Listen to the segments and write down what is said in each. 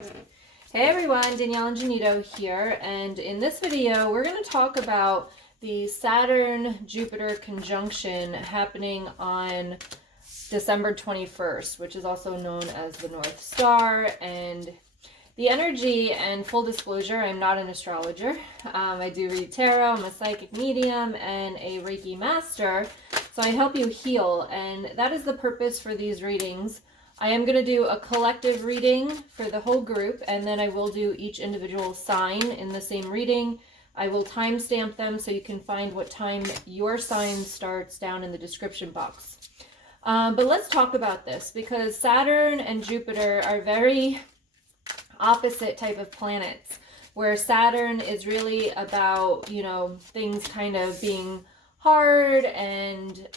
Hey everyone, Danielle and Janito here, and in this video we're going to talk about the Saturn-Jupiter conjunction happening on December 21st, which is also known as the North Star. And the energy, and full disclosure, I'm not an astrologer. I do read tarot, I'm a psychic medium and a Reiki master, so I help you heal, and that is the purpose for these readings. I am going to do a collective reading for the whole group, and then I will do each individual sign in the same reading. I will timestamp them so you can find what time your sign starts down in the description box. But let's talk about this, because Saturn and Jupiter are very opposite type of planets, where Saturn is really about, things kind of being hard and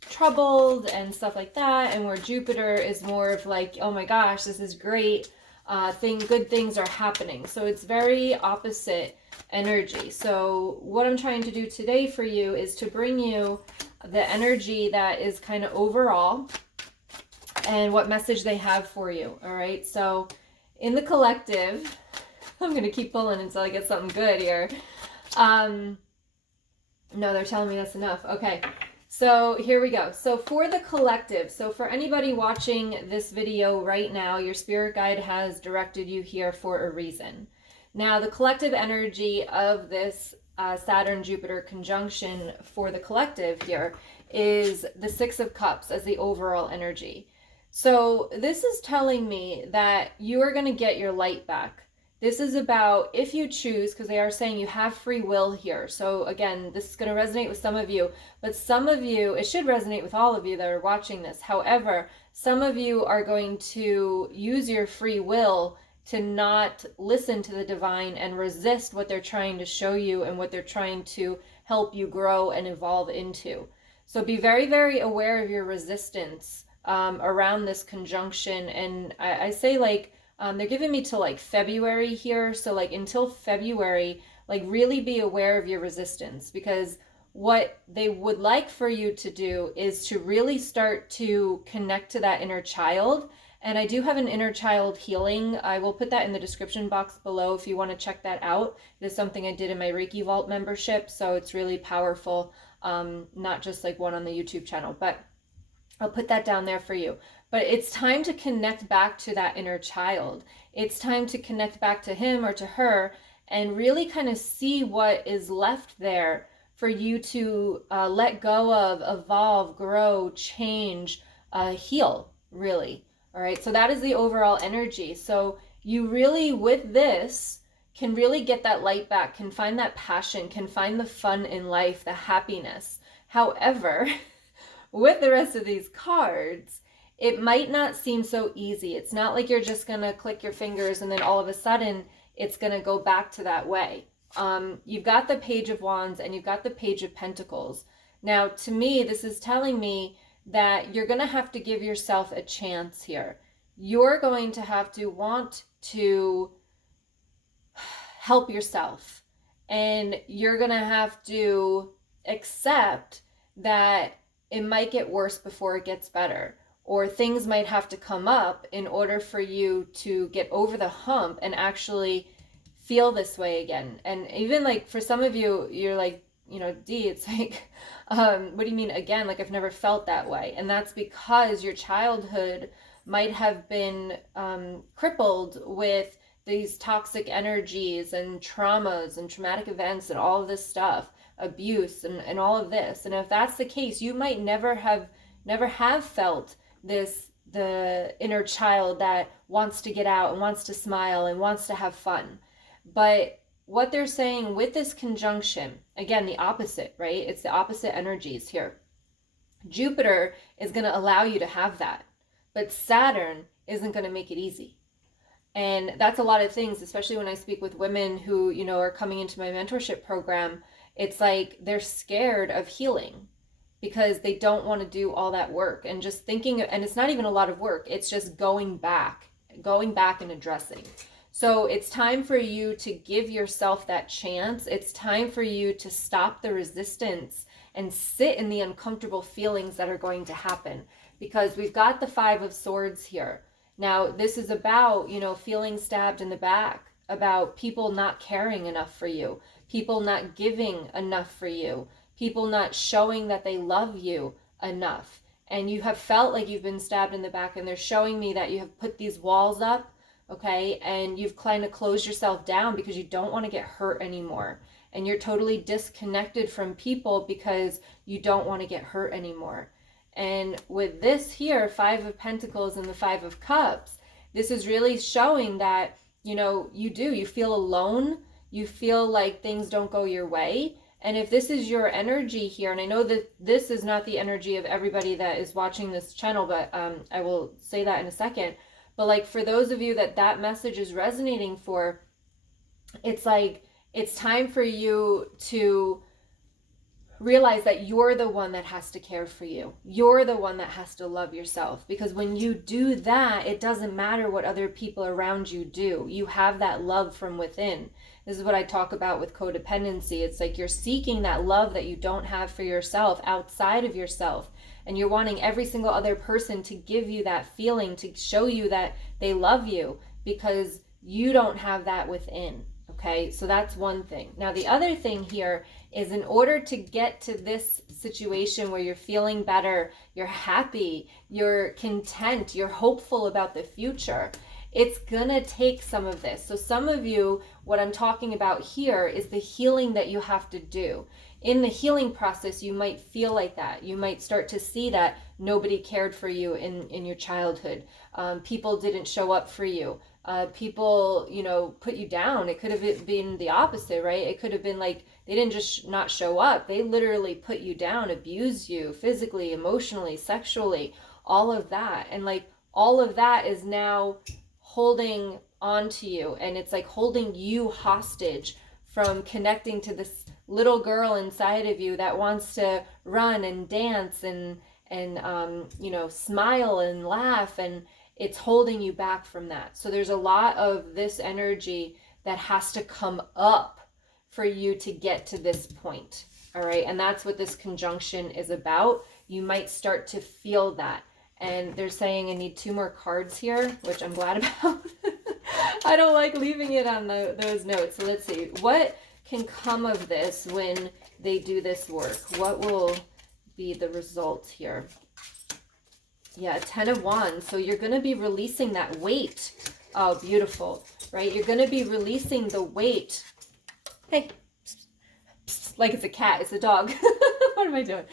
troubled and stuff like that, and where Jupiter is more of like, oh my gosh, this is great, good things are happening. So it's very opposite energy. So what I'm trying to do today for you is to bring you the energy that is kind of overall and what message they have for you. All right, so in the collective, I'm gonna keep pulling until I get something good here. No, they're telling me that's enough. Okay, so here we go. So for the collective, so for anybody watching this video right now, your spirit guide has directed you here for a reason. Now, the collective energy of this Saturn-Jupiter conjunction for the collective here is the Six of Cups as the overall energy. So this is telling me that you are going to get your light back. This is about, if you choose, because they are saying you have free will here. So again, this is going to resonate with some of you, but some of you, it should resonate with all of you that are watching this. However, some of you are going to use your free will to not listen to the divine and resist what they're trying to show you and what they're trying to help you grow and evolve into. So be very, very aware of your resistance around this conjunction. And I say, like, they're giving me till like February here. So like until February, like really be aware of your resistance, because what they would like for you to do is to really start to connect to that inner child. And I do have an inner child healing. I will put that in the description box below if you want to check that out. It is something I did in my Reiki Vault membership. So it's really powerful, not just like one on the YouTube channel, but I'll put that down there for you. But it's time to connect back to that inner child. It's time to connect back to him or to her and really kind of see what is left there for you to let go of, evolve, grow, change, heal, really. All right, so that is the overall energy. So you really, with this, can really get that light back, can find that passion, can find the fun in life, the happiness. However, with the rest of these cards, it might not seem so easy. It's not like you're just going to click your fingers and then all of a sudden it's going to go back to that way. You've got the Page of Wands and you've got the Page of Pentacles. Now, to me, this is telling me that you're going to have to give yourself a chance here. You're going to have to want to help yourself, and you're going to have to accept that it might get worse before it gets better, or things might have to come up in order for you to get over the hump and actually feel this way again. And even like for some of you, you're like, D, it's like, what do you mean again? Like, I've never felt that way. And that's because your childhood might have been crippled with these toxic energies and traumas and traumatic events and all of this stuff, abuse and all of this. And if that's the case, you might never have felt the inner child that wants to get out and wants to smile and wants to have fun. But what they're saying with this conjunction, again, the opposite, right? It's the opposite energies here. Jupiter is going to allow you to have that, but Saturn isn't going to make it easy. And that's a lot of things, especially when I speak with women who, are coming into my mentorship program. It's like they're scared of healing because they don't want to do all that work and just thinking, and it's not even a lot of work. It's just going back and addressing. So it's time for you to give yourself that chance. It's time for you to stop the resistance and sit in the uncomfortable feelings that are going to happen, because we've got the Five of Swords here. Now, this is about, you know, feeling stabbed in the back, about people not caring enough for you, people not giving enough for you, people not showing that they love you enough. And you have felt like you've been stabbed in the back, and they're showing me that you have put these walls up, okay, and you've kind of closed yourself down because you don't want to get hurt anymore. And you're totally disconnected from people because you don't want to get hurt anymore. And with this here, 5 of Pentacles and the 5 of Cups, this is really showing that, you know, you feel alone, you feel like things don't go your way. And if this is your energy here, and I know that this is not the energy of everybody that is watching this channel, but I will say that in a second. But like for those of you that message is resonating for, it's like, it's time for you to realize that you're the one that has to care for you. You're the one that has to love yourself. Because when you do that, it doesn't matter what other people around you do. You have that love from within. This is what I talk about with codependency. It's like you're seeking that love that you don't have for yourself outside of yourself. And you're wanting every single other person to give you that feeling, to show you that they love you, because you don't have that within. Okay, so that's one thing. Now, the other thing here is, in order to get to this situation where you're feeling better, you're happy, you're content, you're hopeful about the future, it's gonna take some of this. So some of you, what I'm talking about here is the healing that you have to do. In the healing process, you might feel like that. You might start to see that nobody cared for you in your childhood. People didn't show up for you. People, you know, put you down. It could have been the opposite, right? It could have been like they didn't just not show up. They literally put you down, abused you physically, emotionally, sexually, all of that. And like all of that is now holding on to you. And it's like holding you hostage from connecting to this little girl inside of you that wants to run and dance and you know, smile and laugh, and it's holding you back from that. So there's a lot of this energy that has to come up for you to get to this point. All right. And that's what this conjunction is about. You might start to feel that. And they're saying I need 2 more cards here, which I'm glad about. I don't like leaving it on those notes. So let's see. What can come of this when they do this work? What will be the result here? Yeah, 10 of Wands. So you're going to be releasing that weight. Oh, beautiful, right? You're going to be releasing the weight. Hey, like it's a cat, it's a dog. What am I doing?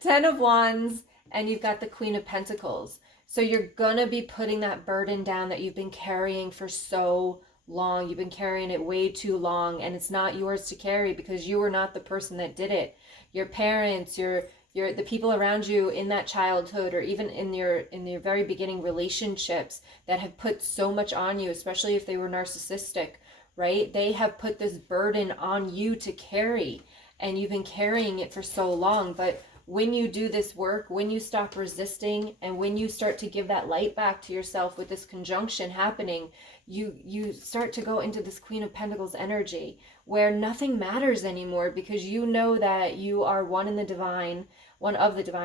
10 of Wands, and you've got the Queen of Pentacles. So you're going to be putting that burden down that you've been carrying for so long. You've been carrying it way too long, and it's not yours to carry because you were not the person that did it. Your parents, the people around you in that childhood, or even in your very beginning relationships that have put so much on you, especially if they were narcissistic, right? They have put this burden on you to carry, and you've been carrying it for so long. But when you do this work, when you stop resisting, and when you start to give that light back to yourself with this conjunction happening, you start to go into this Queen of Pentacles energy where nothing matters anymore, because you know that you are one of the divine,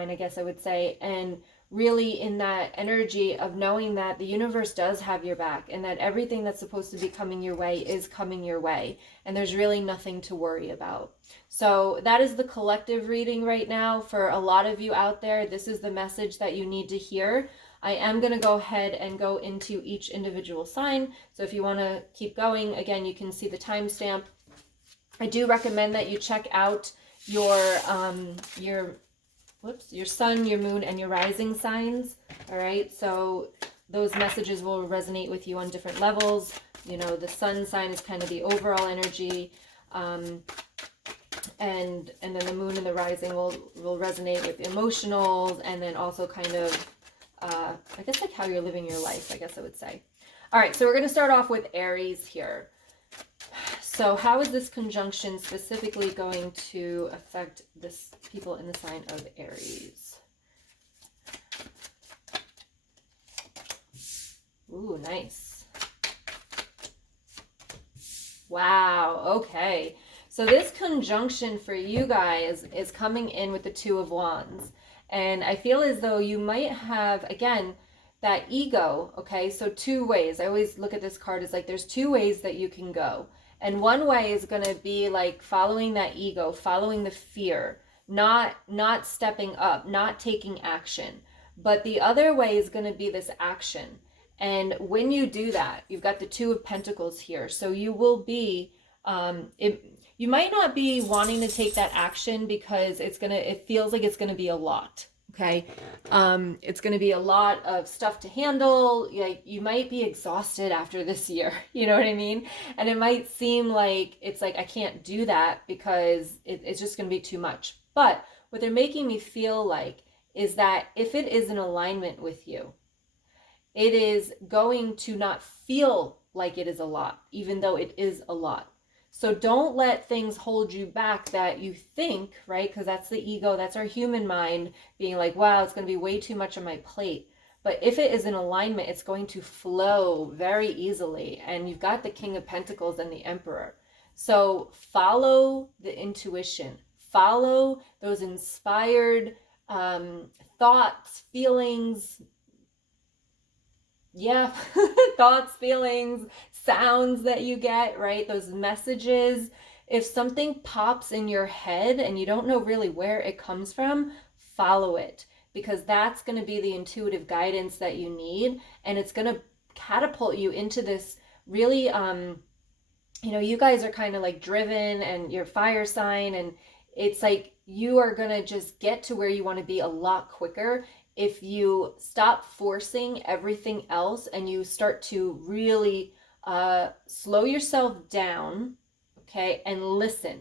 I guess I would say, and really in that energy of knowing that the universe does have your back, and that everything that's supposed to be coming your way is coming your way, and there's really nothing to worry about. So that is the collective reading right now. For a lot of you out there, this is the message that you need to hear. I am going to go ahead and go into each individual sign. So if you want to keep going, again, you can see the timestamp. I do recommend that you check out your sun, your moon, and your rising signs. All right. So those messages will resonate with you on different levels. You know, the sun sign is kind of the overall energy. And then the moon and the rising will resonate with emotional, and then also kind of, I guess like how you're living your life, I guess I would say. All right, so we're going to start off with Aries here. So how is this conjunction specifically going to affect this people in the sign of Aries? Ooh, nice. Wow, okay. So this conjunction for you guys is coming in with the 2 of Wands. And I feel as though you might have, again, that ego, okay, so two ways. I always look at this card as like there's two ways that you can go. And one way is going to be like following that ego, following the fear, not stepping up, not taking action. But the other way is going to be this action. And when you do that, you've got the Two of Pentacles here. So you will be, you might not be wanting to take that action because it feels like it's going to be a lot. Okay. It's going to be a lot of stuff to handle. You might be exhausted after this year. You know what I mean? And it might seem like it's like, I can't do that because it's just going to be too much. But what they're making me feel like is that if it is in alignment with you, it is going to not feel like it is a lot, even though it is a lot. So don't let things hold you back that you think, right? Because that's the ego, that's our human mind being like, wow, it's going to be way too much on my plate. But if it is in alignment, it's going to flow very easily. And you've got the King of Pentacles and the Emperor. So follow the intuition, follow those inspired thoughts, feelings, thoughts, feelings, sounds that you get, right? Those messages. If something pops in your head and you don't know really where it comes from, follow it, because that's going to be the intuitive guidance that you need. And it's going to catapult you into this really, you guys are kind of like driven and you're fire sign, and it's like you are going to just get to where you want to be a lot quicker if you stop forcing everything else and you start to really slow yourself down, okay, and listen,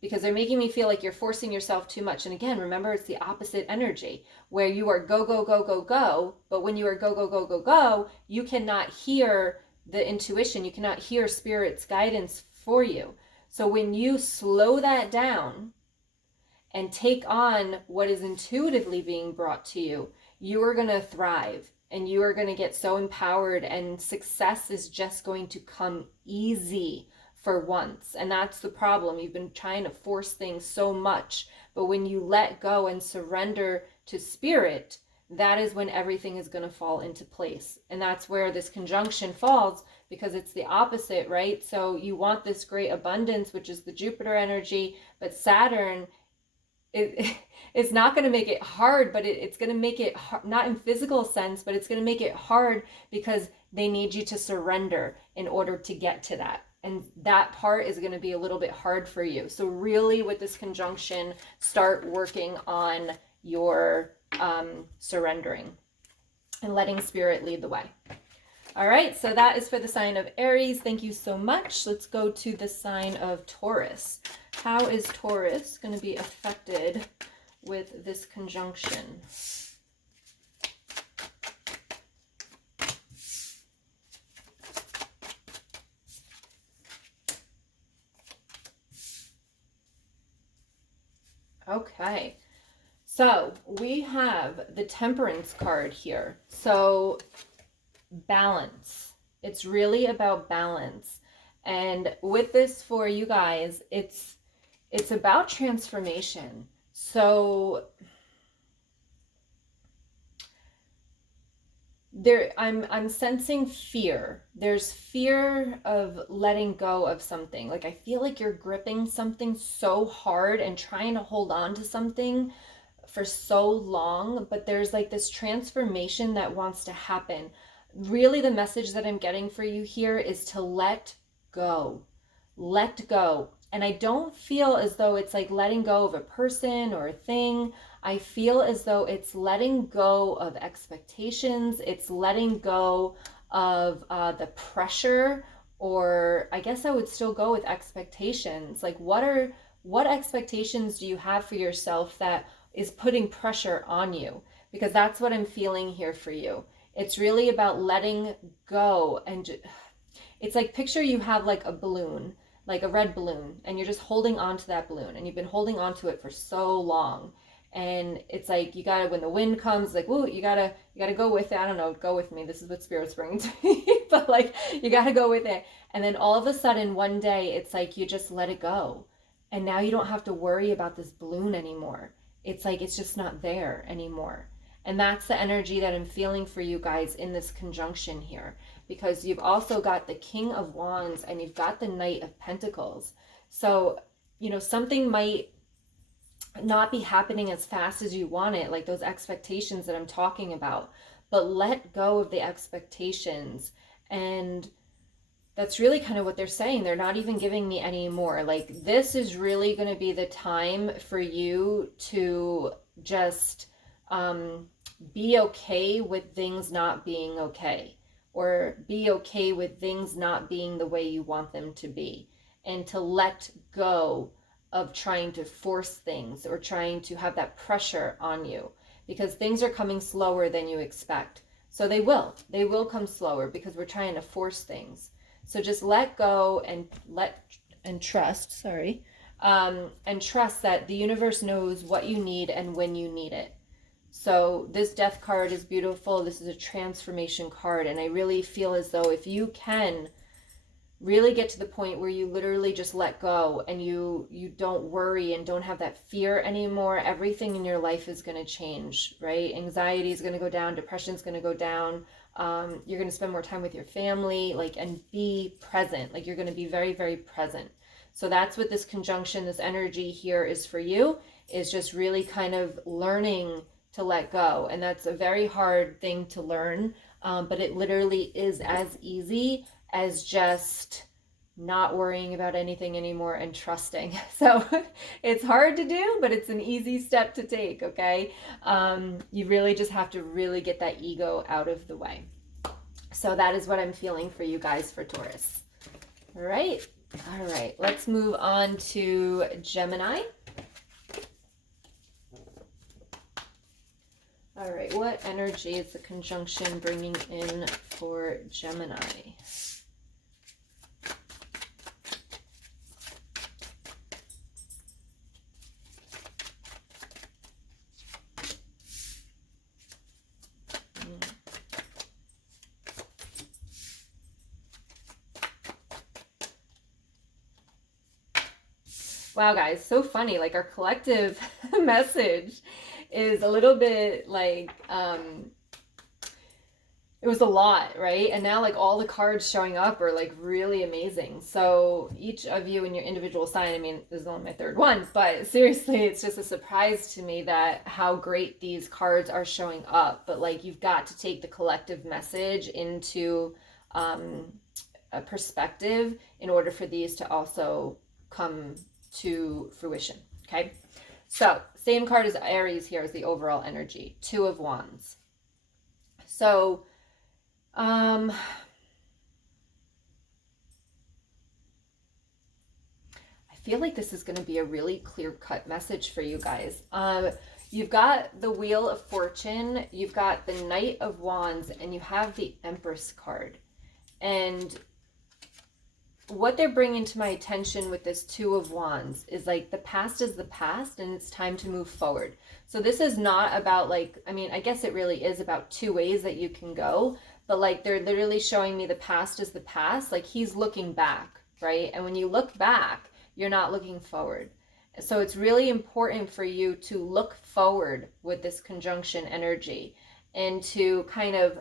because they're making me feel like you're forcing yourself too much. And again, remember, it's the opposite energy where you are go, go, go, go, go, but when you are go, go, go, go, go, you cannot hear the intuition, you cannot hear Spirit's guidance for you. So when you slow that down and take on what is intuitively being brought to you, you are going to thrive and you are going to get so empowered, and success is just going to come easy for once. And that's the problem. You've been trying to force things so much, but when you let go and surrender to Spirit, that is when everything is going to fall into place. And that's where this conjunction falls, because it's the opposite, right? So you want this great abundance, which is the Jupiter energy, but Saturn, it's not going to make it hard, but it's going to make it not in physical sense, but it's going to make it hard because they need you to surrender in order to get to that. And that part is going to be a little bit hard for you. So really with this conjunction, start working on your surrendering and letting Spirit lead the way. All right, so that is for the sign of Aries. Thank you so much. Let's go to the sign of Taurus. How is Taurus going to be affected with this conjunction? Okay, so we have the Temperance card here. So balance. It's really about balance. And with this for you guys, it's about transformation. So I'm sensing fear. There's fear of letting go of something. Like I feel like you're gripping something so hard and trying to hold on to something for so long, but there's like this transformation that wants to happen. Really, the message that I'm getting for you here is to let go. Let go. And I don't feel as though it's like letting go of a person or a thing. I feel as though it's letting go of expectations. It's letting go of the pressure, or I guess I would still go with expectations. Like what expectations do you have for yourself that is putting pressure on you? Because that's what I'm feeling here for you. It's really about letting go. And it's like, picture you have like a balloon, like a red balloon, and you're just holding on to that balloon, and you've been holding on to it for so long. And it's like, you gotta, when the wind comes, like, whoa, you gotta go with it. I don't know, go with me. This is what Spirit's bringing to me. But like, you gotta go with it. And then all of a sudden, one day, it's like, you just let it go. And now you don't have to worry about this balloon anymore. It's like, it's just not there anymore. And that's the energy that I'm feeling for you guys in this conjunction here, because you've also got the King of Wands and you've got the Knight of Pentacles. So, you know, something might not be happening as fast as you want it, like those expectations that I'm talking about, but let go of the expectations. And that's really kind of what they're saying. They're not even giving me any more. Like, this is really going to be the time for you to just be okay with things not being okay, or be okay with things not being the way you want them to be, and to let go of trying to force things or trying to have that pressure on you, because things are coming slower than you expect. So they will come slower because we're trying to force things. So just let go and trust, and trust that the universe knows what you need and when you need it. So this Death card is beautiful. This is a transformation card. And I really feel as though if you can really get to the point where you literally just let go and you don't worry and don't have that fear anymore, everything in your life is going to change, right? Anxiety is going to go down. Depression is going to go down. You're going to spend more time with your family, like, and be present. Like, you're going to be very, very present. So that's what this conjunction, this energy here is for you, is just really kind of learning to let go. And that's a very hard thing to learn, but it literally is as easy as just not worrying about anything anymore and trusting. So it's hard to do, but it's an easy step to take, okay? You really just have to really get that ego out of the way. So that is what I'm feeling for you guys for Taurus. All right, let's move on to Gemini. All right, what energy is the conjunction bringing in for Gemini? Wow, guys, so funny. Like, our collective message is a little bit like, it was a lot, right? And now, like, all the cards showing up are like really amazing. So each of you in your individual sign, I mean, this is only my third one, but seriously, it's just a surprise to me that how great these cards are showing up. But like, you've got to take the collective message into a perspective in order for these to also come to fruition. Okay, so same card as Aries here is the overall energy, Two of Wands. So I feel like this is going to be a really clear-cut message for you guys. You've got the Wheel of Fortune, you've got the Knight of Wands, and you have the Empress card. And what they're bringing to my attention with this Two of Wands is like, the past is the past and it's time to move forward. So this is not about, like, I mean, I guess it really is about two ways that you can go, but like, they're literally showing me the past is the past. Like, he's looking back, right? And when you look back, you're not looking forward. So it's really important for you to look forward with this conjunction energy and to kind of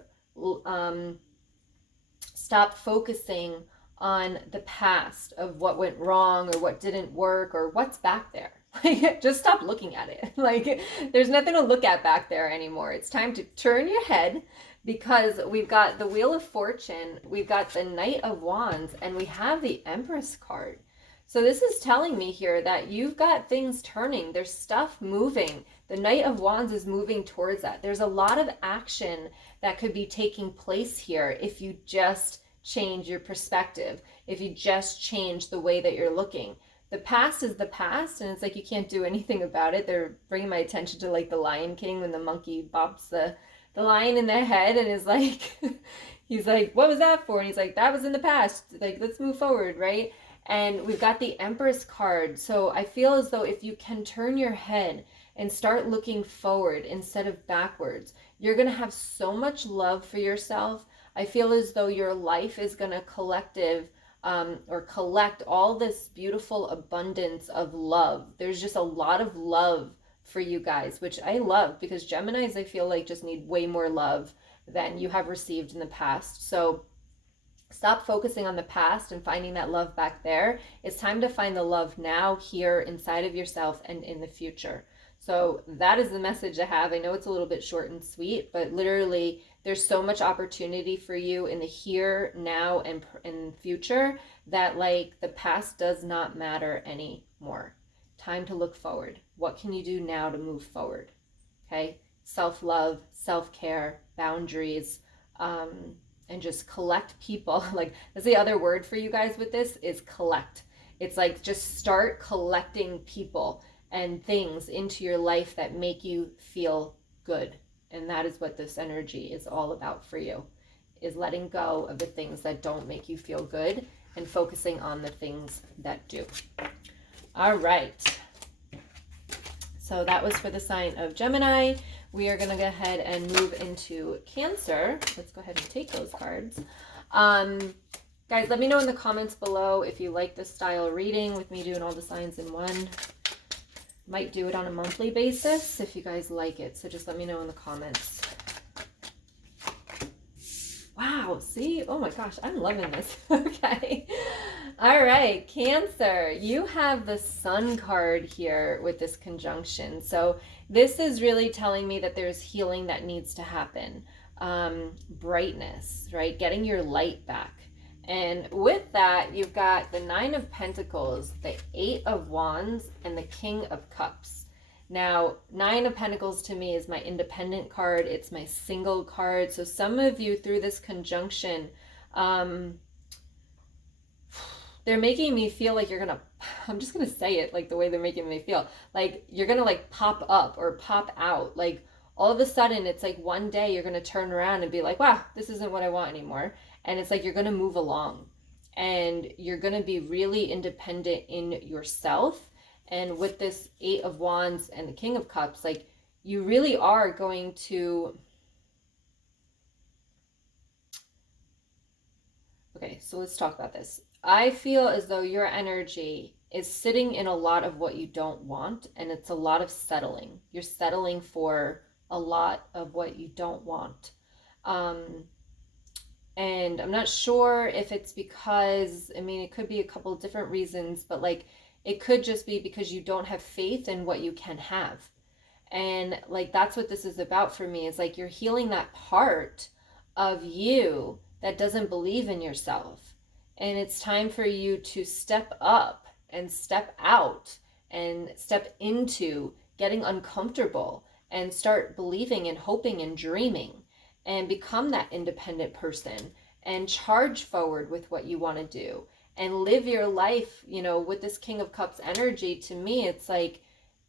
stop focusing on the past of what went wrong or what didn't work or what's back there. Like, just stop looking at it. Like, there's nothing to look at back there anymore. It's time to turn your head, because we've got the Wheel of Fortune, we've got the Knight of Wands, and we have the Empress card. So this is telling me here that you've got things turning. There's stuff moving. The Knight of Wands is moving towards that. There's a lot of action that could be taking place here if you just change your perspective, if you just change the way that you're looking. The past is the past, and it's like, you can't do anything about it. They're bringing my attention to like the Lion King, when the monkey bops the lion in the head and is like, he's like, what was that for? And he's like, that was in the past. Like, let's move forward, right? And we've got the Empress card. So I feel as though if you can turn your head and start looking forward instead of backwards, you're going to have so much love for yourself. I feel as though your life is going to collect all this beautiful abundance of love. There's just a lot of love for you guys, which I love, because Geminis, I feel like, just need way more love than you have received in the past. So stop focusing on the past and finding that love back there. It's time to find the love now, here, inside of yourself, and in the future. So that is the message I have. I know it's a little bit short and sweet, but literally there's so much opportunity for you in the here, now, and future, that like the past does not matter anymore. Time to look forward. What can you do now to move forward? Okay? Self-love, self-care, boundaries, and just collect people. Like, that's the other word for you guys with this, is collect. It's like, just start collecting people and things into your life that make you feel good. And that is what this energy is all about for you, is letting go of the things that don't make you feel good and focusing on the things that do. All right. So that was for the sign of Gemini. We are going to go ahead and move into Cancer. Let's go ahead and take those cards. Guys, let me know in the comments below if you like this style reading with me doing all the signs in one. Might do it on a monthly basis if you guys like it. So just let me know in the comments. Wow, see? Oh my gosh, I'm loving this. Okay. All right, Cancer, you have the Sun card here with this conjunction. So this is really telling me that there's healing that needs to happen. Brightness, right? Getting your light back. And with that, you've got the Nine of Pentacles, the Eight of Wands, and the King of Cups. Now, Nine of Pentacles to me is my independent card. It's my single card. So some of you through this conjunction, they're making me feel like you're going to, I'm just going to say it like the way they're making me feel. Like you're going to like pop up or pop out. Like all of a sudden, it's like one day you're going to turn around and be like, wow, this isn't what I want anymore. And it's like you're going to move along and you're going to be really independent in yourself. And with this Eight of Wands and the King of Cups, like you really are going to... Okay, so let's talk about this. I feel as though your energy is sitting in a lot of what you don't want, and it's a lot of settling. You're settling for a lot of what you don't want. And I'm not sure if it's because, I mean, it could be a couple of different reasons, but like it could just be because you don't have faith in what you can have. And like that's what this is about for me, is like you're healing that part of you that doesn't believe in yourself. And it's time for you to step up and step out and step into getting uncomfortable and start believing and hoping and dreaming and become that independent person and charge forward with what you want to do and live your life, you know, with this King of Cups energy. To me, it's like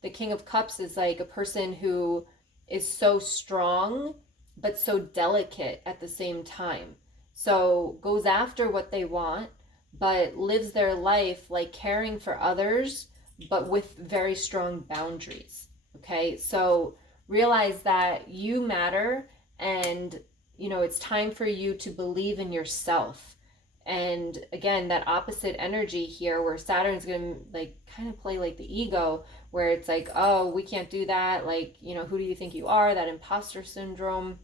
the King of Cups is like a person who is so strong, but so delicate at the same time. So goes after what they want, but lives their life like caring for others, but with very strong boundaries. Okay, so realize that you matter, and you know it's time for you to believe in yourself. And again, that opposite energy here where Saturn's gonna like kind of play like the ego, where it's like, oh, we can't do that, like, you know, who do you think you are, that imposter syndrome.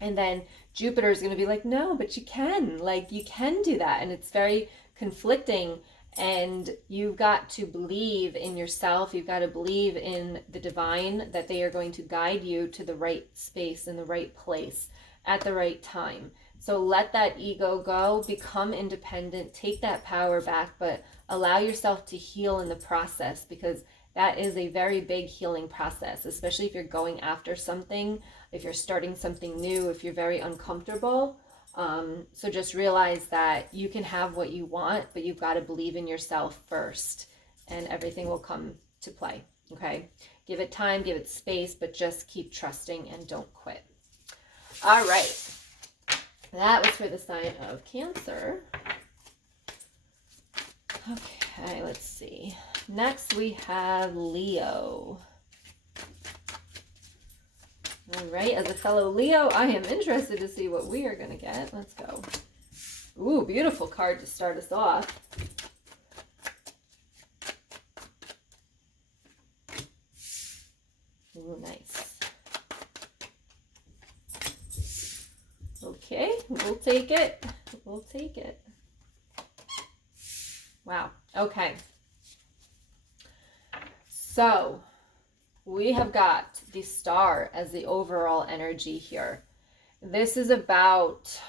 And then Jupiter is going to be like, no, but you can, like, you can do that. And it's very conflicting. And you've got to believe in yourself. You've got to believe in the divine, that they are going to guide you to the right space and the right place at the right time. So let that ego go, become independent, take that power back, but allow yourself to heal in the process, because that is a very big healing process, especially if you're going after something, if you're starting something new, if you're very uncomfortable. So just realize that you can have what you want, but you've got to believe in yourself first, and everything will come to play. Okay? Give it time, give it space, but just keep trusting and don't quit. All right. That was for the sign of Cancer. Okay, let's see. Next we have Leo. All right, as a fellow Leo, I am interested to see what we are going to get. Let's go. Ooh, beautiful card to start us off. We'll take it. We'll take it. Wow. Okay. So we have got the star as the overall energy here. This is about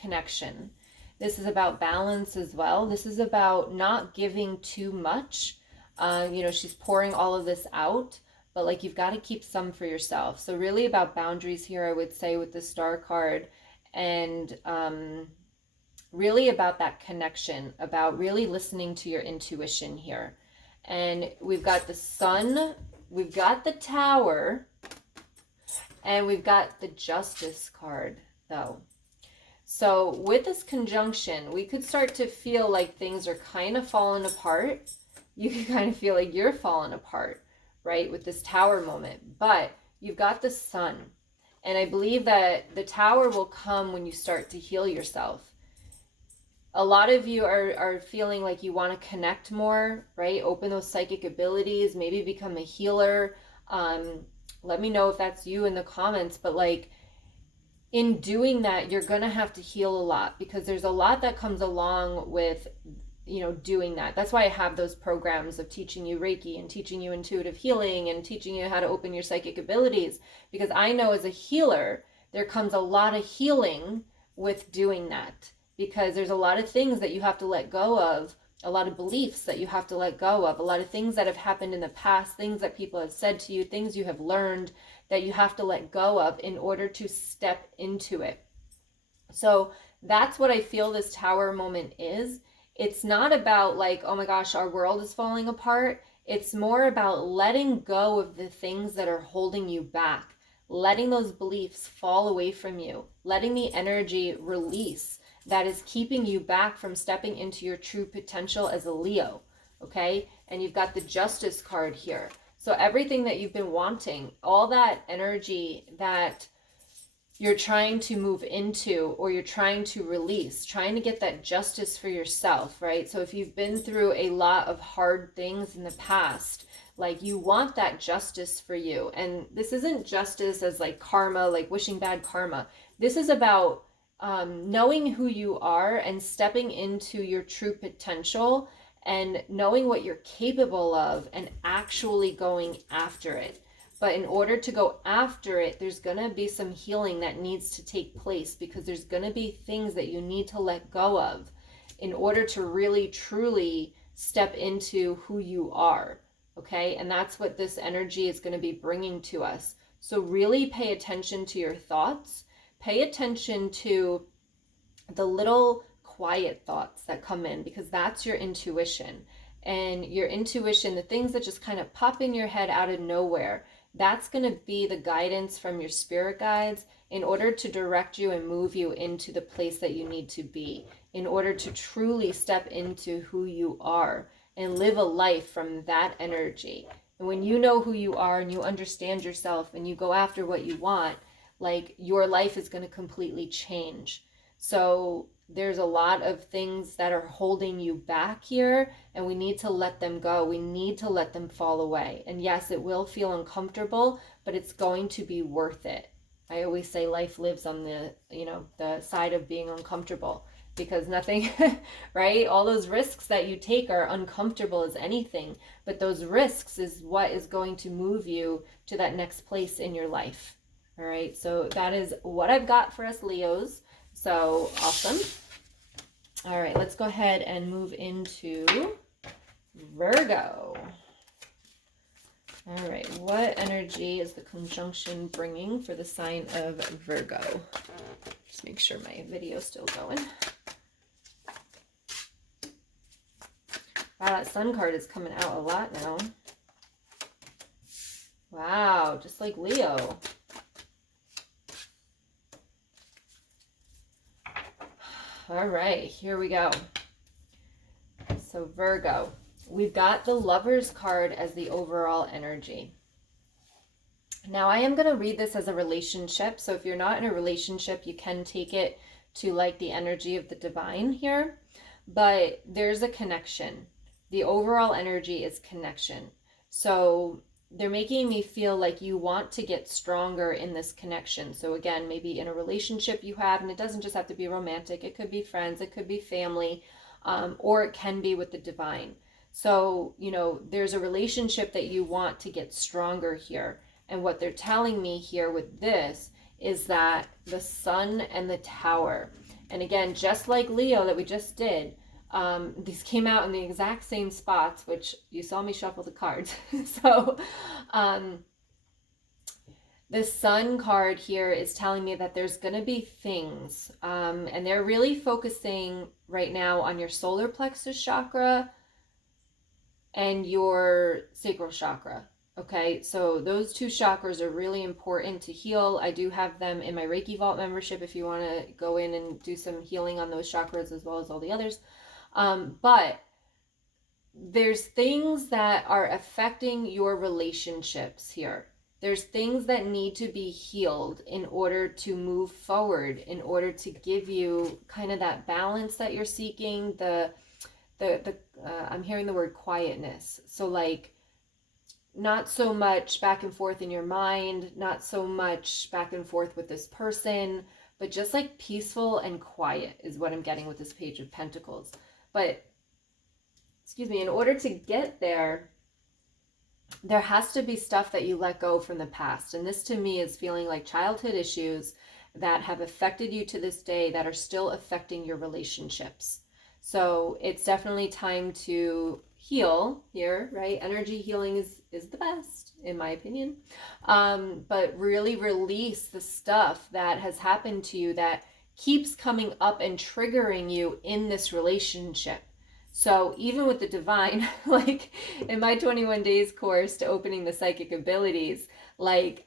connection. This is about balance as well. This is about not giving too much. You know, she's pouring all of this out, but like you've got to keep some for yourself. So really about boundaries here, I would say, with the star card, and really about that connection, about really listening to your intuition here. And we've got the sun, we've got the Tower, and we've got the Justice card though. So with this conjunction, we could start to feel like things are kind of falling apart. You can kind of feel like you're falling apart, right, with this Tower moment. But you've got the sun. And I believe that the Tower will come when you start to heal yourself. A lot of you are feeling like you want to connect more, right? Open those psychic abilities, maybe become a healer. Let me know if that's you in the comments. But like, in doing that, you're going to have to heal a lot, because there's a lot that comes along with, you know, doing that. That's why I have those programs of teaching you Reiki and teaching you intuitive healing and teaching you how to open your psychic abilities, because I know as a healer, there comes a lot of healing with doing that, because there's a lot of things that you have to let go of, a lot of beliefs that you have to let go of, a lot of things that have happened in the past, things that people have said to you, things you have learned that you have to let go of in order to step into it. So that's what I feel this Tower moment is. It's not about like, oh my gosh, our world is falling apart. It's more about letting go of the things that are holding you back, letting those beliefs fall away from you, letting the energy release that is keeping you back from stepping into your true potential as a Leo, okay? And you've got the Justice card here. So everything that you've been wanting, all that energy that you're trying to move into or you're trying to release, trying to get that justice for yourself, right? So if you've been through a lot of hard things in the past, like you want that justice for you. And this isn't justice as like karma, like wishing bad karma. This is about knowing who you are and stepping into your true potential and knowing what you're capable of and actually going after it. But in order to go after it, there's going to be some healing that needs to take place, because there's going to be things that you need to let go of in order to really, truly step into who you are, okay? And that's what this energy is going to be bringing to us. So really pay attention to your thoughts. Pay attention to the little quiet thoughts that come in, because that's your intuition. And your intuition, the things that just kind of pop in your head out of nowhere, that's going to be the guidance from your spirit guides in order to direct you and move you into the place that you need to be, in order to truly step into who you are and live a life from that energy. And when you know who you are and you understand yourself and you go after what you want, like your life is going to completely change. So there's a lot of things that are holding you back here, and we need to let them go. We need to let them fall away. And yes, it will feel uncomfortable, but it's going to be worth it. I always say life lives on the, you know, the side of being uncomfortable, because nothing, right? All those risks that you take are uncomfortable as anything, but those risks is what is going to move you to that next place in your life. All right, so that is what I've got for us Leos. So awesome. All right, let's go ahead and move into Virgo. All right, what energy is the conjunction bringing for the sign of Virgo? Just make sure my video's still going. Wow, that sun card is coming out a lot now. Wow, just like Leo. All right, here we go. So Virgo, we've got the Lovers card as the overall energy. Now I am going to read this as a relationship. So if you're not in a relationship, you can take it to like the energy of the divine here. But there's a connection. The overall energy is connection. So they're making me feel like you want to get stronger in this connection. So again, maybe in a relationship you have, and it doesn't just have to be romantic. It could be friends, it could be family, or it can be with the divine. So, you know, there's a relationship that you want to get stronger here. And what they're telling me here with this is that the Sun and the Tower, and again, just like Leo that we just did, these came out in the exact same spots, which you saw me shuffle the cards. So the Sun card here is telling me that there's going to be things, and they're really focusing right now on your solar plexus chakra and your sacral chakra. Okay, so those two chakras are really important to heal. I do have them in my Reiki Vault membership if you want to go in and do some healing on those chakras as well as all the others. But there's things that are affecting your relationships here. There's things that need to be healed in order to move forward, in order to give you kind of that balance that you're seeking. I'm hearing the word quietness. So like, not so much back and forth in your mind, not so much back and forth with this person, but just like peaceful and quiet is what I'm getting with this Page of Pentacles. But, excuse me, in order to get there, there has to be stuff that you let go from the past. And this to me is feeling like childhood issues that have affected you to this day that are still affecting your relationships. So it's definitely time to heal here, right? Energy healing is the best, in my opinion. But really release the stuff that has happened to you that keeps coming up and triggering you in this relationship. So even with the divine, like in my 21 days course to opening the psychic abilities, like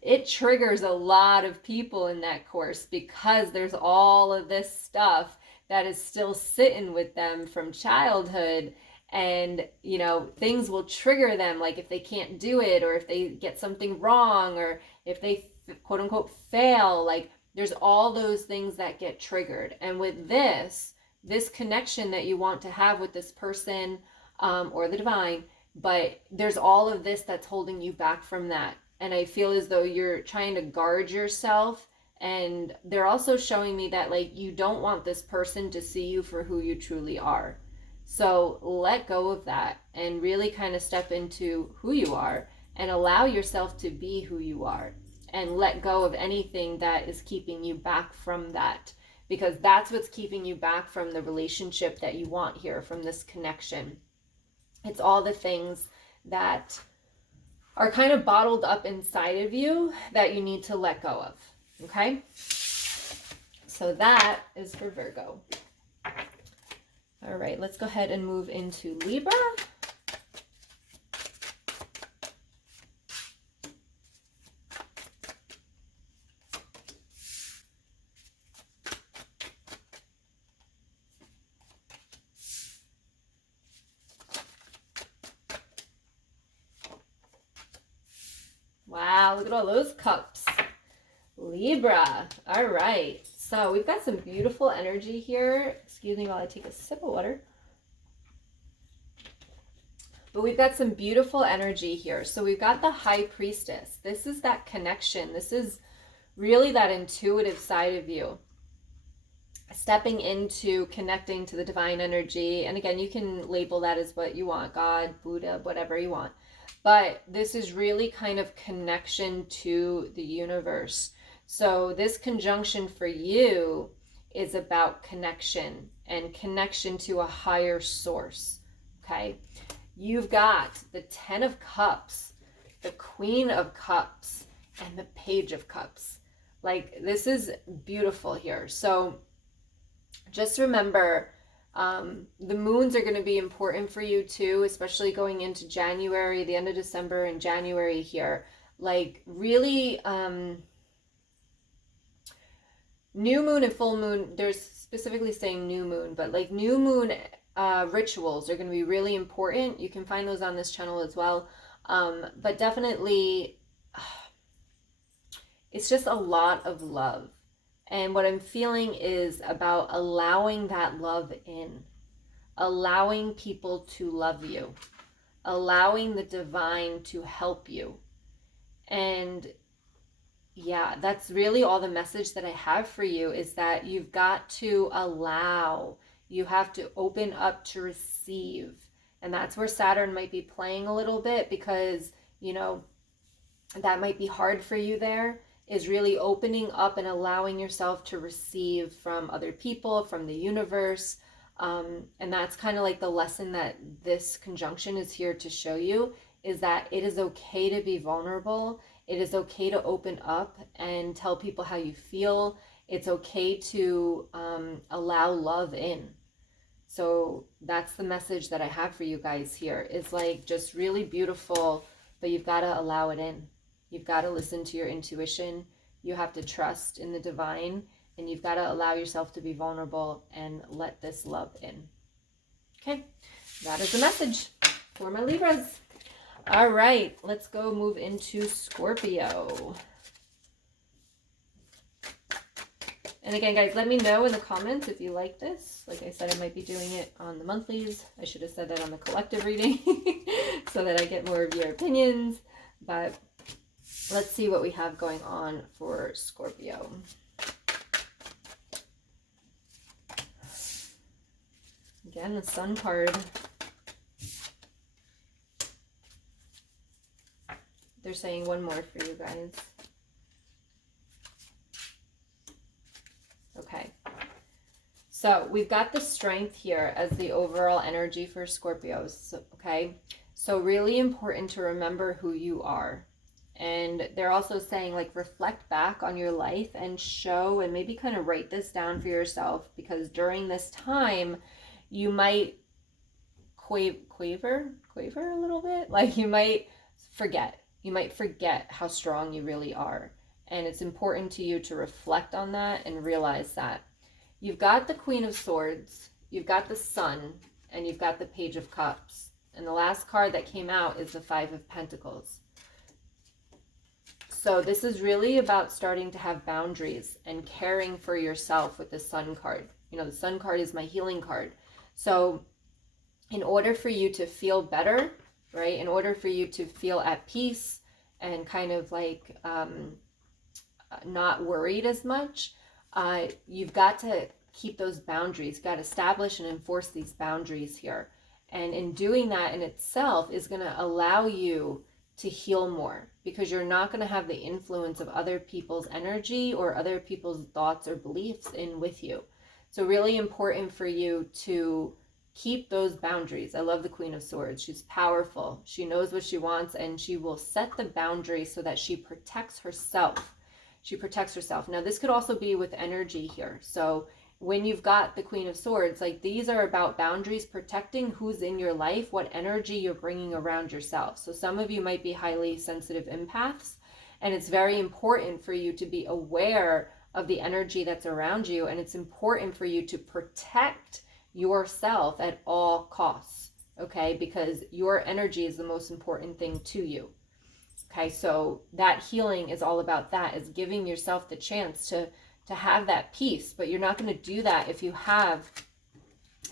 it triggers a lot of people in that course because there's all of this stuff that is still sitting with them from childhood. And, you know, things will trigger them, like if they can't do it, or if they get something wrong, or if they quote unquote fail, like there's all those things that get triggered. And with this connection that you want to have with this person, or the divine, but there's all of this that's holding you back from that. And I feel as though you're trying to guard yourself. And they're also showing me that like you don't want this person to see you for who you truly are. So let go of that and really kind of step into who you are and allow yourself to be who you are, and let go of anything that is keeping you back from that, because that's what's keeping you back from the relationship that you want here, from this connection. It's all the things that are kind of bottled up inside of you that you need to let go of. Okay, so that is for Virgo. All right, let's go ahead and move into Libra. Wow, look at all those cups. Libra. All right. So we've got some beautiful energy here. Excuse me while I take a sip of water. But we've got some beautiful energy here. So we've got the High Priestess. This is that connection. This is really that intuitive side of you. Stepping into connecting to the divine energy. And again, you can label that as what you want. God, Buddha, whatever you want. But this is really kind of connection to the universe. So this conjunction for you is about connection and connection to a higher source, okay? You've got the 10 of Cups, the Queen of Cups, and the Page of Cups. Like, this is beautiful here. So just remember, the moons are going to be important for you too, especially going into January, the end of December and January here. Like, really, new moon and full moon, they're specifically saying new moon, but like new moon rituals are going to be really important. You can find those on this channel as well. But definitely, it's just a lot of love. And what I'm feeling is about allowing that love in, allowing people to love you. allowing the divine to help you. And yeah, that's really all the message that I have for you, is that you've got to allow, you have to open up to receive. And that's where Saturn might be playing a little bit, because, you know, that might be hard for you there, is really opening up and allowing yourself to receive from other people, from the universe. And that's kind of like the lesson that this conjunction is here to show you, is that it is okay to be vulnerable. It is okay to open up and tell people how you feel. It's okay to allow love in. So that's the message that I have for you guys here. It's like just really beautiful, but you've got to allow it in. You've got to listen to your intuition. You have to trust in the divine, and you've got to allow yourself to be vulnerable and let this love in. Okay, that is the message for my Libras. All right, let's go move into Scorpio. And again, guys, let me know in the comments if you like this. Like I said, I might be doing it on the monthlies. I should have said that on the collective reading so that I get more of your opinions. But let's see what we have going on for Scorpio. Again, the Sun card. They're saying one more for you guys. Okay. So we've got the Strength here as the overall energy for Scorpios. Okay. So really important to remember who you are. And they're also saying, like, reflect back on your life and show, and maybe kind of write this down for yourself, because during this time you might quaver a little bit. Like, you might forget how strong you really are. And it's important to you to reflect on that and realize that. You've got the Queen of Swords, you've got the Sun, and you've got the Page of Cups. And the last card that came out is the Five of Pentacles. So this is really about starting to have boundaries and caring for yourself with the Sun card. You know, the Sun card is my healing card. So in order for you to feel better, right, in order for you to feel at peace and kind of like not worried as much, you've got to keep those boundaries. You've got to establish and enforce these boundaries here. And in doing that in itself is going to allow you to heal more, because you're not going to have the influence of other people's energy or other people's thoughts or beliefs in with you. So really important for you to keep those boundaries. I love the Queen of Swords. She's powerful. She knows what she wants, and she will set the boundaries so that she protects herself. She protects herself. Now, this could also be with energy here. So when you've got the Queen of Swords, like, these are about boundaries, protecting who's in your life, what energy you're bringing around yourself. So some of you might be highly sensitive empaths, and it's very important for you to be aware of the energy that's around you, and it's important for you to protect yourself at all costs, okay? Because your energy is the most important thing to you. Okay, so that healing is all about that, is giving yourself the chance to have that peace. But you're not going to do that if you have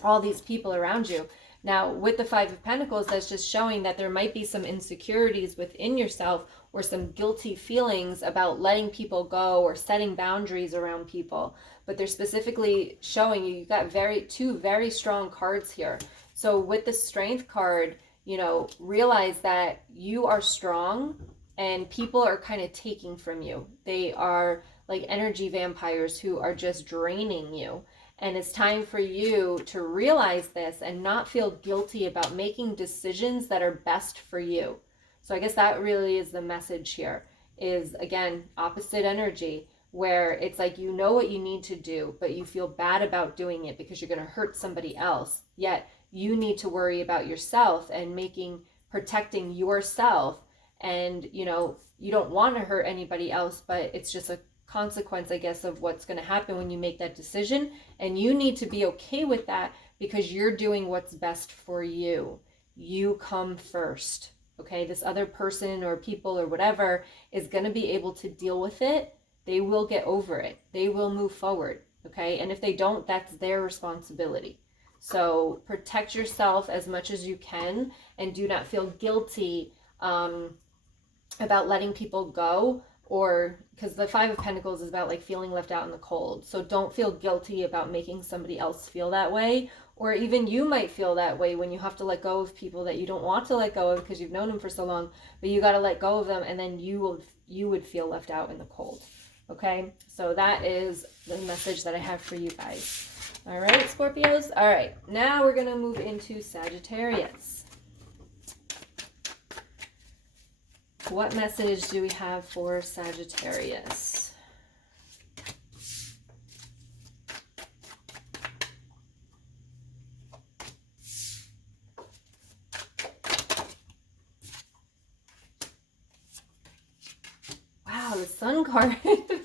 all these people around you. Now, with the Five of Pentacles, that's just showing that there might be some insecurities within yourself, or some guilty feelings about letting people go or setting boundaries around people. But they're specifically showing you got two very strong cards here. So with the Strength card, you know, realize that you are strong, and people are kind of taking from you. They are like energy vampires who are just draining you. And it's time for you to realize this and not feel guilty about making decisions that are best for you. So I guess that really is the message here, is, again, opposite energy, where it's like, you know what you need to do, but you feel bad about doing it because you're going to hurt somebody else. Yet you need to worry about yourself and protecting yourself. And, you know, you don't want to hurt anybody else, but it's just a consequence, I guess, of what's going to happen when you make that decision. And you need to be okay with that, because you're doing what's best for you. You come first. Okay, this other person or people or whatever is going to be able to deal with it. They will get over it. They will move forward. Okay, and if they don't, that's their responsibility. So protect yourself as much as you can, and do not feel guilty about letting people go, or because the Five of Pentacles is about like feeling left out in the cold. So don't feel guilty about making somebody else feel that way, or even you might feel that way when you have to let go of people that you don't want to let go of because you've known them for so long, but you got to let go of them, and then you would feel left out in the cold. Okay, so that is the message that I have for you guys. All right, Scorpios. All right, now we're going to move into Sagittarius. What message do we have for Sagittarius? Wow, the Sun card.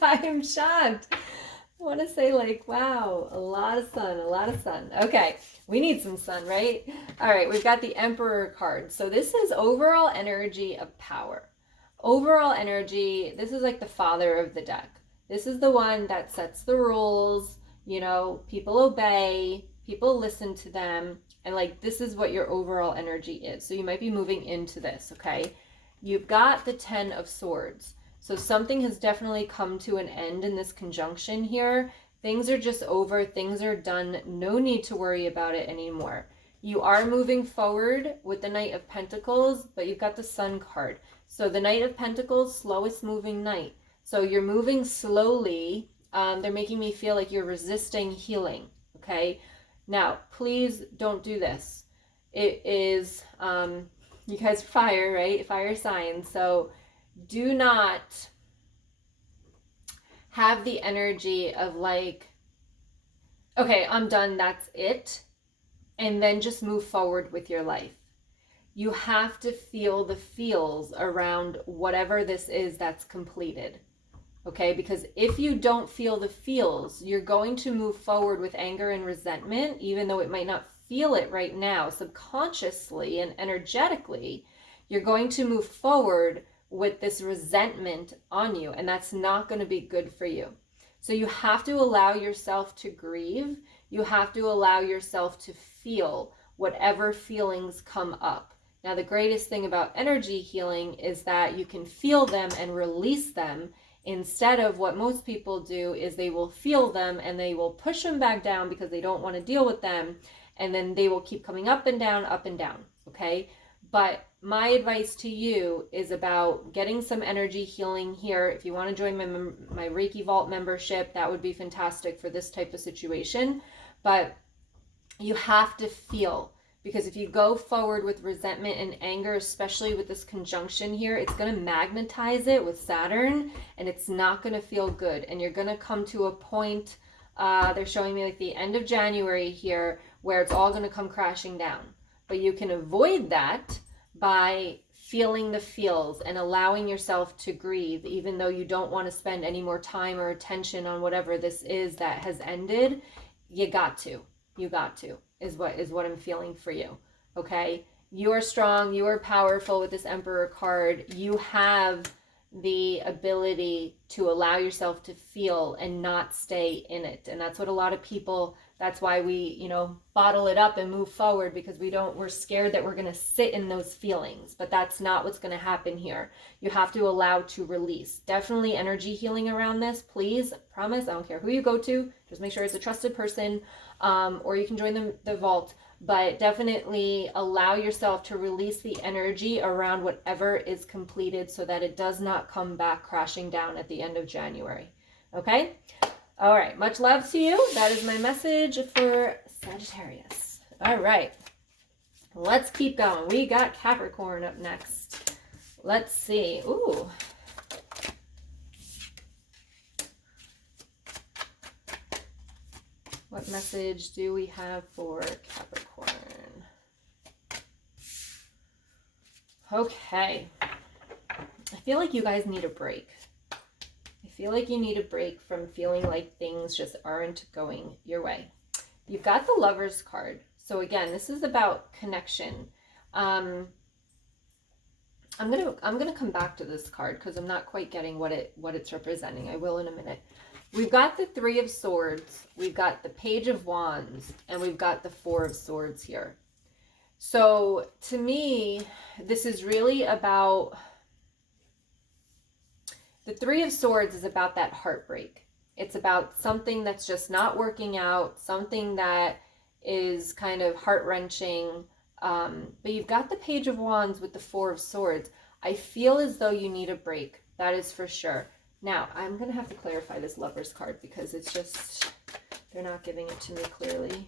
I am shocked. I want to say like, wow, a lot of sun, a lot of sun. Okay, we need some sun, right? All right, we've got the Emperor card. So this is overall energy of power. Overall energy, this is like the father of the deck. This is the one that sets the rules, you know, people obey, people listen to them, and like this is what your overall energy is. So you might be moving into this, okay? You've got the 10 of Swords. So something has definitely come to an end in this conjunction here. Things are just over, things are done, no need to worry about it anymore. You are moving forward with the Knight of Pentacles, but you've got the Sun card. So the Knight of Pentacles, slowest moving knight. So you're moving slowly. They're making me feel like you're resisting healing, okay? Now, please don't do this. It is, you guys are fire, right? Fire signs. So do not have the energy of like, okay, I'm done, that's it. And then just move forward with your life. You have to feel the feels around whatever this is that's completed, okay? Because if you don't feel the feels, you're going to move forward with anger and resentment, even though it might not feel it right now. Subconsciously and energetically, you're going to move forward with this resentment on you, and that's not going to be good for you. So you have to allow yourself to grieve. You have to allow yourself to feel whatever feelings come up. Now, the greatest thing about energy healing is that you can feel them and release them, instead of what most people do is they will feel them and they will push them back down because they don't want to deal with them, and then they will keep coming up and down, okay? But my advice to you is about getting some energy healing here. If you want to join my Reiki Vault membership, that would be fantastic for this type of situation. But you have to feel, because if you go forward with resentment and anger, especially with this conjunction here, it's going to magnetize it with Saturn, and it's not going to feel good. And you're going to come to a point, they're showing me like the end of January here, where it's all going to come crashing down. But you can avoid that by feeling the feels and allowing yourself to grieve, even though you don't want to spend any more time or attention on whatever this is that has ended. You got to, is what I'm feeling for you. Okay. You are strong. You are powerful with this Emperor card. You have the ability to allow yourself to feel and not stay in it. And that's what a lot of people, that's why we, bottle it up and move forward, because we're scared that we're going to sit in those feelings, but that's not what's going to happen here. You have to allow to release. Definitely energy healing around this, please. Promise. I don't care who you go to. Just make sure it's a trusted person, or you can join the vault. But definitely allow yourself to release the energy around whatever is completed so that it does not come back crashing down at the end of January. Okay? All right. Much love to you. That is my message for Sagittarius. All right. Let's keep going. We got Capricorn up next. Let's see. Ooh. What message do we have for Capricorn? Okay. I feel like you guys need a break. I feel like you need a break from feeling like things just aren't going your way. You've got the Lovers card. So again, this is about connection. I'm gonna come back to this card because I'm not quite getting what it's representing. I will in a minute. We've got the Three of Swords, we've got the Page of Wands, and we've got the Four of Swords here. So to me, this is really about, the Three of Swords is about that heartbreak. It's about something that's just not working out, something that is kind of heart-wrenching. But you've got the Page of Wands with the Four of Swords. I feel as though you need a break. That is for sure. Now, I'm going to have to clarify this Lover's card because it's just, they're not giving it to me clearly.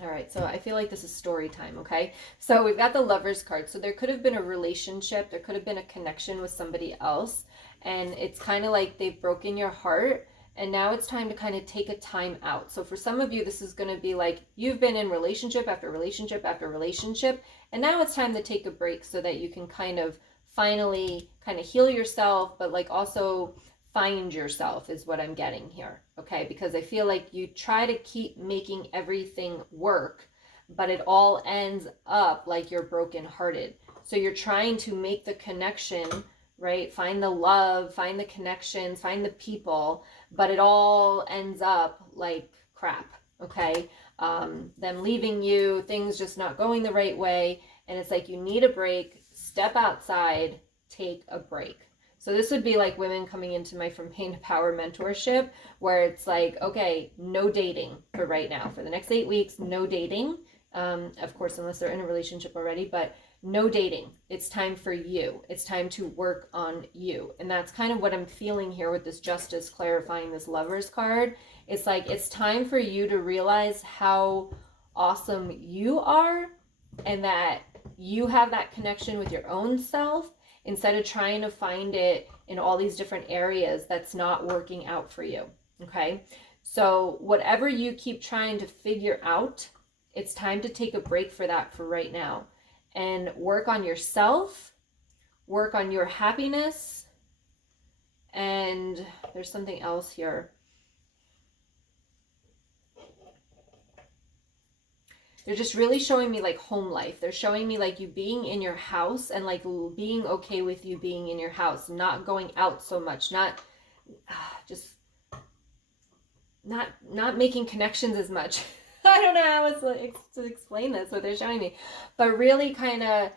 All right, so I feel like this is story time, okay? So we've got the Lover's card. So there could have been a relationship, there could have been a connection with somebody else, and it's kind of like they've broken your heart, and now it's time to kind of take a time out. So for some of you, this is going to be like you've been in relationship after relationship after relationship, and now it's time to take a break so that you can kind of finally kind of heal yourself, but like also find yourself is what I'm getting here, okay? Because I feel like you try to keep making everything work, but it all ends up like you're brokenhearted. So you're trying to make the connection, right? Find the love, find the connections, find the people, but it all ends up like crap, okay? Them leaving you, things just not going the right way, and it's like you need a break, step outside, take a break. So this would be like women coming into my From Pain to Power mentorship, where it's like, okay, no dating for right now. For the next 8 weeks, no dating. Of course, unless they're in a relationship already, but no dating. It's time for you. It's time to work on you. And that's kind of what I'm feeling here with this Justice clarifying this Lover's card. It's like, it's time for you to realize how awesome you are and that you have that connection with your own self, instead of trying to find it in all these different areas that's not working out for you, okay? So whatever you keep trying to figure out, it's time to take a break for that for right now and work on yourself, work on your happiness, and there's something else here. They're just really showing me like home life. They're showing me like you being in your house and like being okay with you being in your house, not going out so much, not making connections as much. I don't know how else to explain this, what they're showing me, but really kind of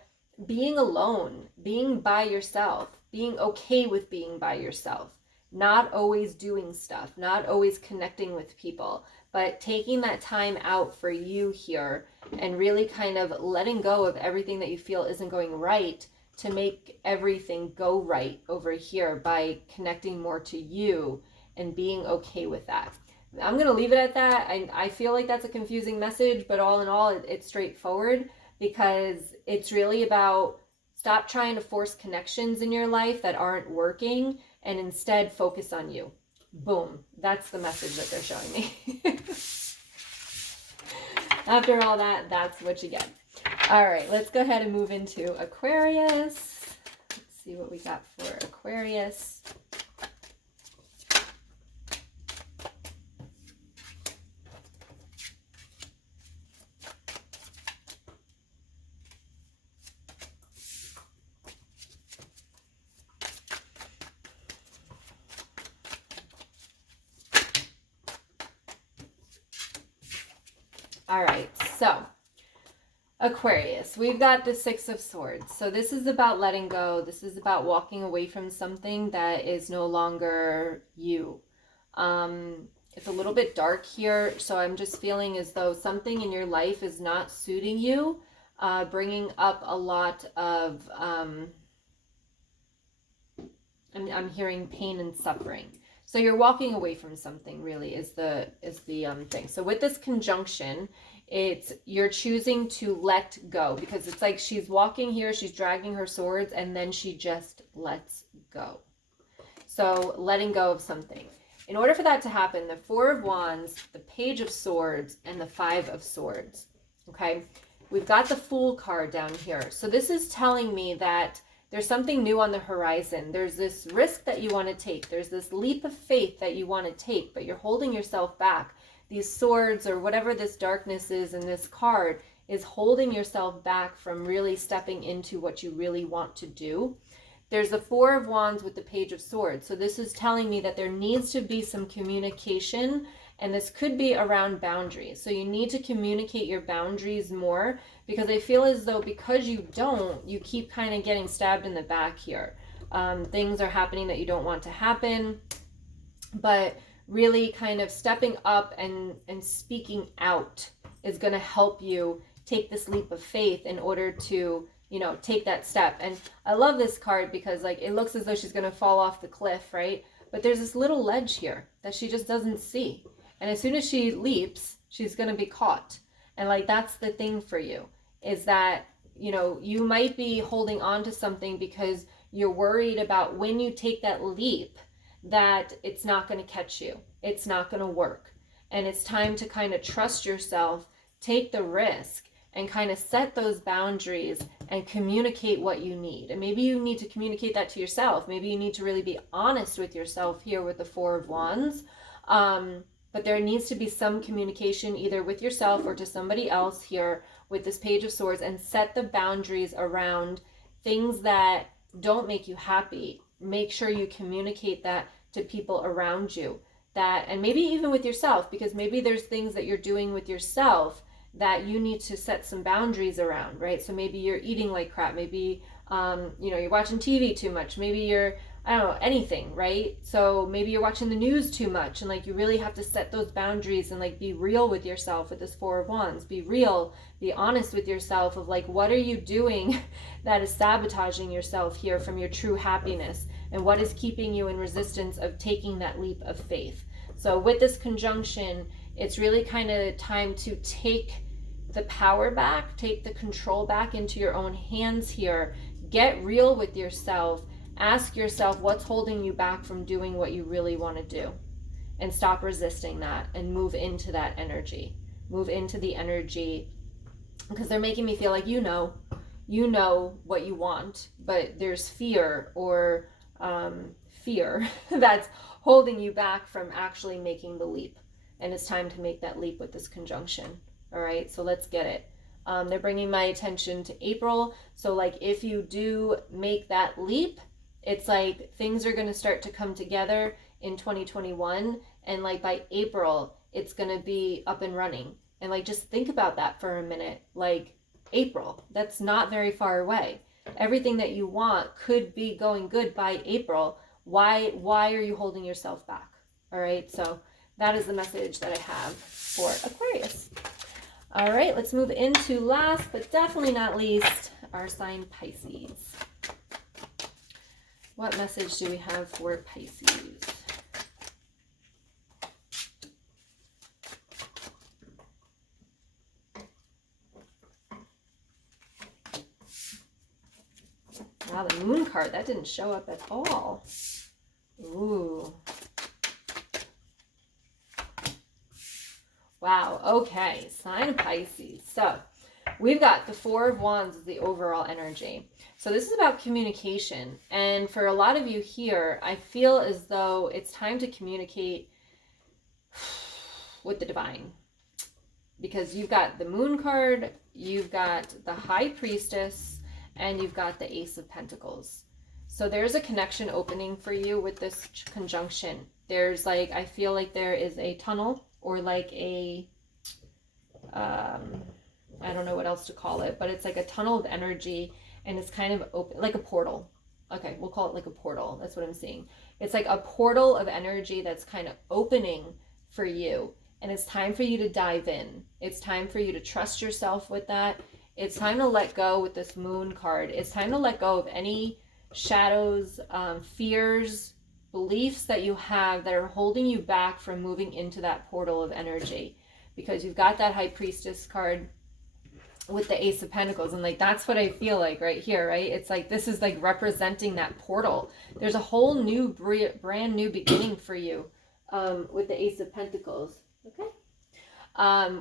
being alone, being by yourself, being okay with being by yourself, not always doing stuff, not always connecting with people, but taking that time out for you here and really kind of letting go of everything that you feel isn't going right to make everything go right over here by connecting more to you and being okay with that. I'm going to leave it at that. I feel like that's a confusing message, but all in all, it's straightforward because it's really about stop trying to force connections in your life that aren't working and instead focus on you. Boom. That's the message that they're showing me. After all that, that's what you get. All right, let's go ahead and move into Aquarius. Let's see what we got for Aquarius. All right, so Aquarius, we've got the Six of Swords. So this is about letting go. This is about walking away from something that is no longer you. It's a little bit dark here, so I'm just feeling as though something in your life is not suiting you, bringing up a lot of, I'm hearing pain and suffering. So you're walking away from something, really, is the thing. So with this conjunction, it's you're choosing to let go, because it's like she's walking here, she's dragging her swords, and then she just lets go. So letting go of something. In order for that to happen, the Four of Wands, the Page of Swords, and the Five of Swords. Okay, we've got the Fool card down here. So this is telling me that there's something new on the horizon. There's this risk that you want to take. There's this leap of faith that you want to take, but you're holding yourself back. These swords, or whatever this darkness is in this card, is holding yourself back from really stepping into what you really want to do. There's the Four of Wands with the Page of Swords. So this is telling me that there needs to be some communication, and this could be around boundaries. So you need to communicate your boundaries more, because I feel as though because you don't, you keep kind of getting stabbed in the back here. Things are happening that you don't want to happen, but really kind of stepping up and speaking out is going to help you take this leap of faith in order to, you know, take that step. And I love this card because like it looks as though she's going to fall off the cliff, right? But there's this little ledge here that she just doesn't see. And as soon as she leaps, she's going to be caught. And like that's the thing for you, is that, you know, you might be holding on to something because you're worried about when you take that leap that it's not going to catch you. It's not going to work. And it's time to kind of trust yourself, take the risk, and kind of set those boundaries and communicate what you need. And maybe you need to communicate that to yourself. Maybe you need to really be honest with yourself here with the Four of Wands. But there needs to be some communication either with yourself or to somebody else here with this Page of Swords, and set the boundaries around things that don't make you happy. Make sure you communicate that to people around you. That, and maybe even with yourself, because maybe there's things that you're doing with yourself that you need to set some boundaries around, right? So maybe you're eating like crap. Maybe, you know, you're watching TV too much. Maybe you're, I don't know, anything, right? So maybe you're watching the news too much, and like you really have to set those boundaries and like be real with yourself with this Four of Wands. Be real, be honest with yourself of like, what are you doing that is sabotaging yourself here from your true happiness? And what is keeping you in resistance of taking that leap of faith? So with this conjunction, it's really kind of time to take the power back, take the control back into your own hands here. Get real with yourself. Ask yourself what's holding you back from doing what you really want to do. And stop resisting that and move into that energy. Move into the energy, because they're making me feel like you know what you want, but there's fear or fear that's holding you back from actually making the leap. And it's time to make that leap with this conjunction. All right, so let's get it. They're bringing my attention to April. So like if you do make that leap, it's like things are going to start to come together in 2021. And like by April, it's going to be up and running. And like just think about that for a minute. Like April, that's not very far away. Everything that you want could be going good by April. Why are you holding yourself back? All right, so that is the message that I have for Aquarius. All right, let's move into last but definitely not least, our sign Pisces. What message do we have for Pisces? Wow, the Moon card, that didn't show up at all. Ooh. Wow, okay, sign of Pisces. So we've got the Four of Wands as the overall energy. So this is about communication. And for a lot of you here, I feel as though it's time to communicate with the divine. Because you've got the Moon card, you've got the High Priestess, and you've got the Ace of Pentacles. So there's a connection opening for you with this conjunction. There's like, I feel like there is a tunnel or like a, I don't know what else to call it, but it's like a tunnel of energy, and it's kind of open, like a portal. Okay, we'll call it like a portal. That's what I'm seeing. It's like a portal of energy that's kind of opening for you. And it's time for you to dive in. It's time for you to trust yourself with that. It's time to let go with this Moon card. It's time to let go of any shadows, fears, beliefs that you have that are holding you back from moving into that portal of energy. Because you've got that High Priestess card with the Ace of Pentacles, and like that's what I feel like right here, right? It's like this is like representing that portal. There's a whole new brand new beginning for you with the Ace of Pentacles. Okay,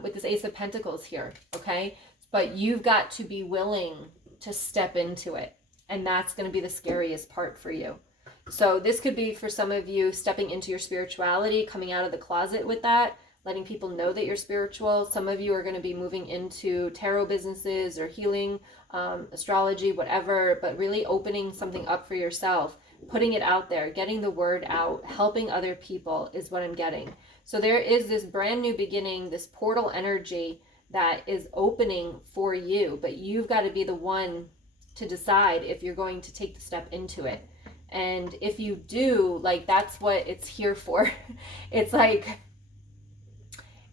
with this Ace of Pentacles here. Okay, but you've got to be willing to step into it, and that's going to be the scariest part for you. So this could be for some of you stepping into your spirituality, coming out of the closet with that. letting people know that you're spiritual. Some of you are going to be moving into tarot businesses or healing, astrology, whatever, but really opening something up for yourself, putting it out there, getting the word out, helping other people is what I'm getting. So there is this brand new beginning, this portal energy that is opening for you, but you've got to be the one to decide if you're going to take the step into it. And if you do, like, that's what it's here for. It's like,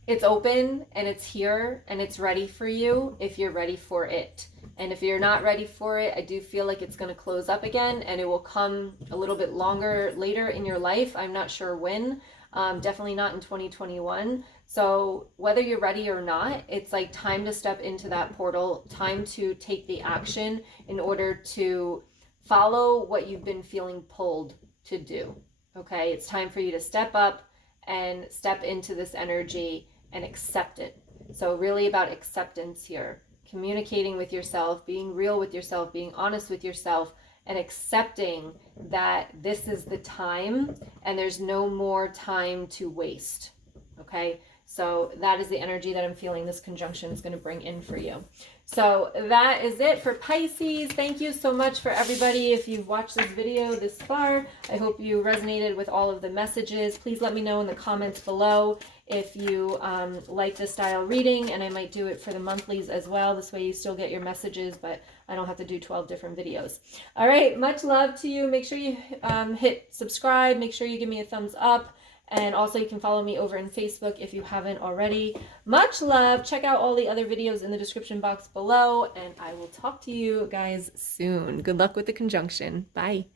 it's open and it's here and it's ready for you if you're ready for it. And if you're not ready for it, I do feel like it's going to close up again, and it will come a little bit longer later in your life. I'm not sure when. Definitely not in 2021. So whether you're ready or not, it's like time to step into that portal, time to take the action in order to follow what you've been feeling pulled to do. Okay, it's time for you to step up and step into this energy and accept it. So really about acceptance here, communicating with yourself, being real with yourself, being honest with yourself, and accepting that this is the time and there's no more time to waste. Okay, so that is the energy that I'm feeling this conjunction is going to bring in for you. So that is it for Pisces. Thank you so much for everybody. If you've watched this video this far, I hope you resonated with all of the messages. Please let me know in the comments below if you like this style reading, and I might do it for the monthlies as well. This way you still get your messages, but I don't have to do 12 different videos. All right, much love to you. Make sure you hit subscribe. Make sure you give me a thumbs up. And also you can follow me over in Facebook if you haven't already. Much love. Check out all the other videos in the description box below, and I will talk to you guys soon. Good luck with the conjunction. Bye.